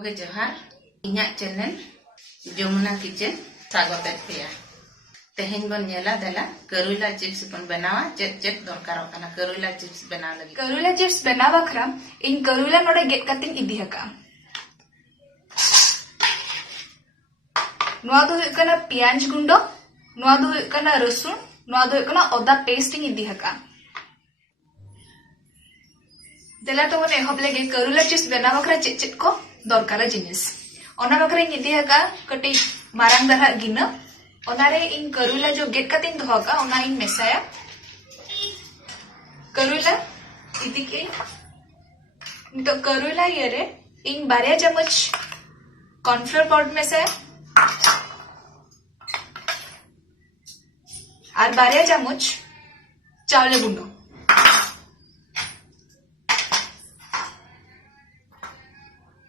के जोहार इन्या चैनल जमुना किचन स्वागत पे तेहेन बन नेला देला करुला चिप्स बन बनावा चेक चेक दरकार होना करुला चिप्स बनाव लगी करुला चिप्स बनावा खरा इन करुला नोडे गेट कटिंग इदी हका नोआ दो हुकना प्याज गुंडो नोआ दो हुकना रसुन नोआ दो हुकना अदा पेस्टिंग इदी हका देला तो मने हबले गे करुला चिप्स बनावा खरा चेक चेक को दरकार जिनिस ओना बकरे इदी हका कटी मारांग दरा गिना ओनारे इन करुला जो गेट कटिंग दो हका ओना इन मेसाया करुला इदी के तो करुला येरे इन 12 चम्मच कॉर्नफ्लोर पाउडर में से और 12 चम्मच चावल गुंडो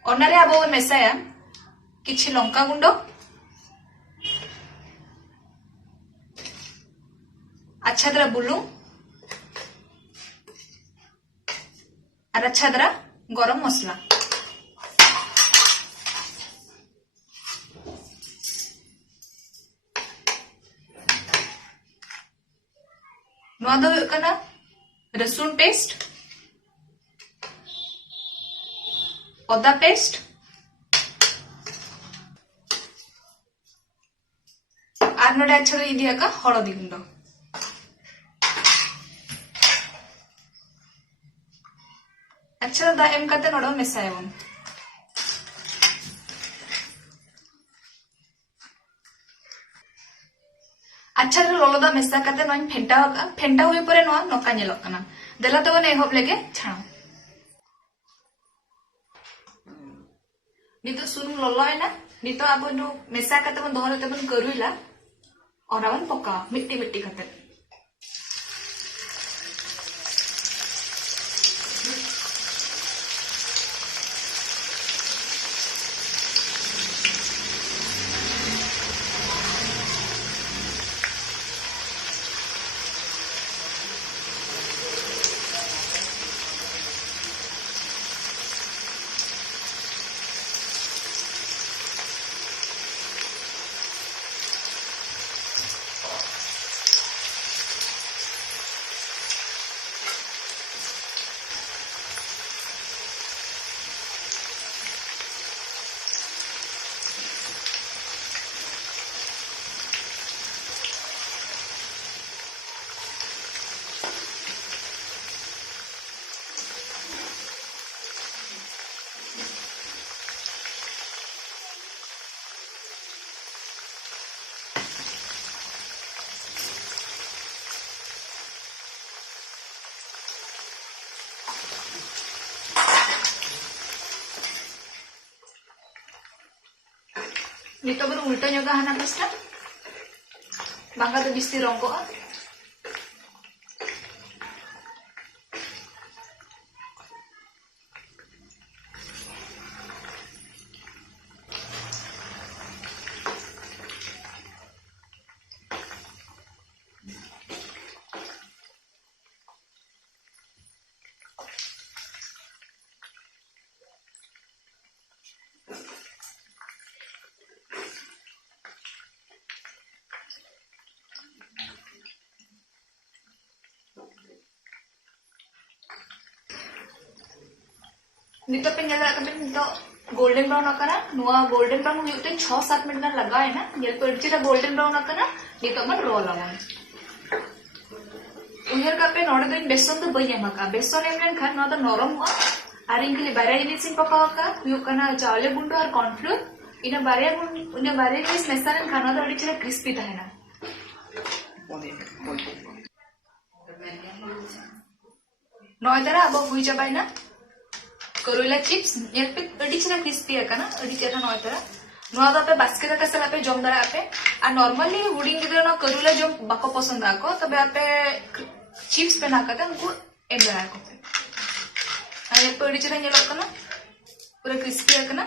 ओनारे अब मेसाया किछि लंका गुंडो अच्छा तरह बुलू और अच्छा तरह गरम मसला नोआ दो कना रसुन पेस्ट अदा पेस्ट और नोडे अच्छा इदी हका हळदी गुंडो अच्छा दा एम कते नोडो मेसायबन अच्छा लोलोदा मेसा कते नोन फेंटा हुई परे नोआ नोका नेलो कना देला तो ने होब लेगे छाणो नितो सुनु लोलो है ना नितो अब नो मेसा कते बन दोहरते बन करुइला और अपन पका मिट्टी मिट्टी कते नितो बर उल्टा जोगा हाना पेस्टा बांगा तो बिस्ती रंगो नितो पे नेला कते नितो गोल्डन ब्राउन अकना नुआ गोल्डन ब्राउन हुते 6-7 मिनट ना लगा है ना येल पर चिटा गोल्डन ब्राउन अकना नितो मन रोल आवन उयर का पे नोडे दिन बेसन तो बय एमका बेसन एमन खान न तो नरम हो और इनके बारे जिनिस पकावका हुकना चावल गुंडो और कॉर्नफ्लोर इना बारे जिनिस मेसान खाना तो अड़ी चिटा क्रिस्पी थाहेना नय दरा अब हुई जाबायना करुला चिप्स ये पे अड़ी चला क्रिस्पी है ना अड़ी चला नय तरह नोआ दो पे बास्केट का सला पे जम दरा पे आ नॉर्मली हुडिंग गिदरा ना करुला जो बाको पसंद आको तबे आपे चिप्स पे ना करते उनको एम दरा को आ ये पे अड़ी चला नेलो कना पूरा क्रिस्पी है ना